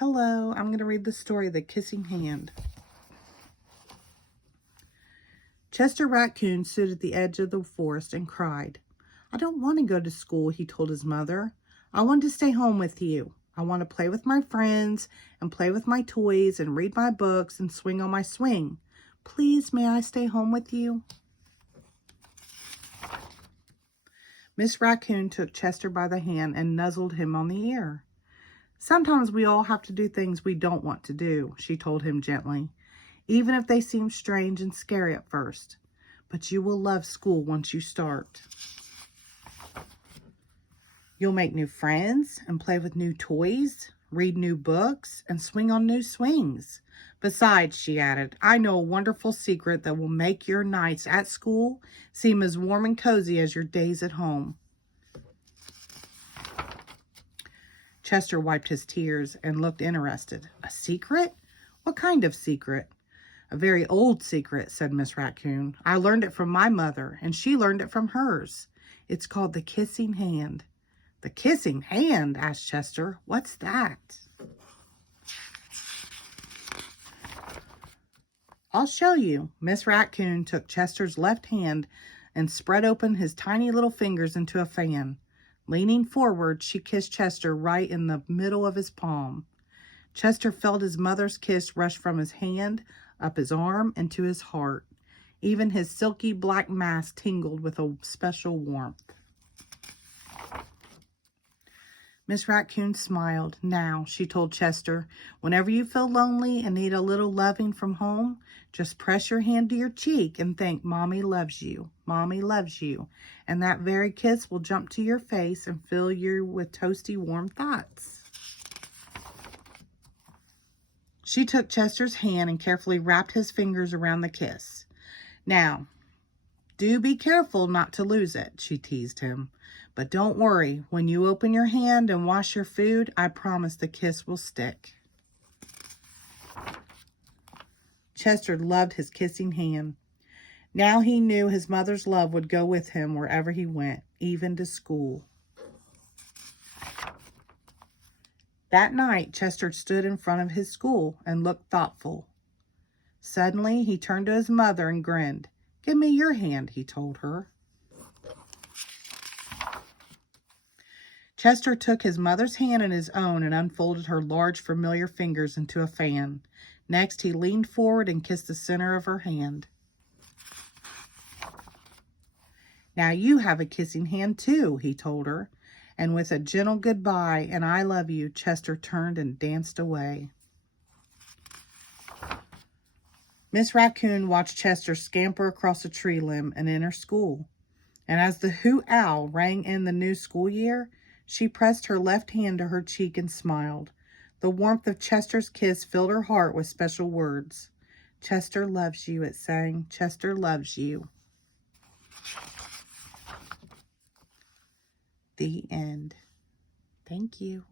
Hello, I'm going to read the story, The Kissing Hand. Chester Raccoon stood at the edge of the forest and cried. I don't want to go to school, he told his mother. I want to stay home with you. I want to play with my friends and play with my toys and read my books and swing on my swing. Please, may I stay home with you? Miss Raccoon took Chester by the hand and nuzzled him on the ear. Sometimes we all have to do things we don't want to do, she told him gently, even if they seem strange and scary at first. But you will love school once you start. You'll make new friends and play with new toys, read new books, and swing on new swings. Besides, she added, I know a wonderful secret that will make your nights at school seem as warm and cozy as your days at home. Chester wiped his tears and looked interested. A secret? What kind of secret? A very old secret, said Miss Raccoon. I learned it from my mother, and she learned it from hers. It's called the kissing hand. The kissing hand? Asked Chester. What's that? I'll show you. Miss Raccoon took Chester's left hand and spread open his tiny little fingers into a fan. Leaning forward, she kissed Chester right in the middle of his palm. Chester felt his mother's kiss rush from his hand, up his arm, and to his heart. Even his silky black mask tingled with a special warmth. Miss Raccoon smiled. Now, she told Chester, whenever you feel lonely and need a little loving from home, just press your hand to your cheek and think, Mommy loves you. Mommy loves you. And that very kiss will jump to your face and fill you with toasty, warm thoughts. She took Chester's hand and carefully wrapped his fingers around the kiss. Now, do be careful not to lose it, she teased him. But don't worry, when you open your hand and wash your food, I promise the kiss will stick. Chester loved his kissing hand. Now he knew his mother's love would go with him wherever he went, even to school. That night, Chester stood in front of his school and looked thoughtful. Suddenly, he turned to his mother and grinned. Give me your hand, he told her. Chester took his mother's hand in his own and unfolded her large, familiar fingers into a fan. Next, he leaned forward and kissed the center of her hand. Now you have a kissing hand too, he told her. And with a gentle goodbye and I love you, Chester turned and danced away. Miss Raccoon watched Chester scamper across a tree limb and enter school. And as the hoot owl rang in the new school year, she pressed her left hand to her cheek and smiled. The warmth of Chester's kiss filled her heart with special words. Chester loves you, it sang. Chester loves you. The end. Thank you.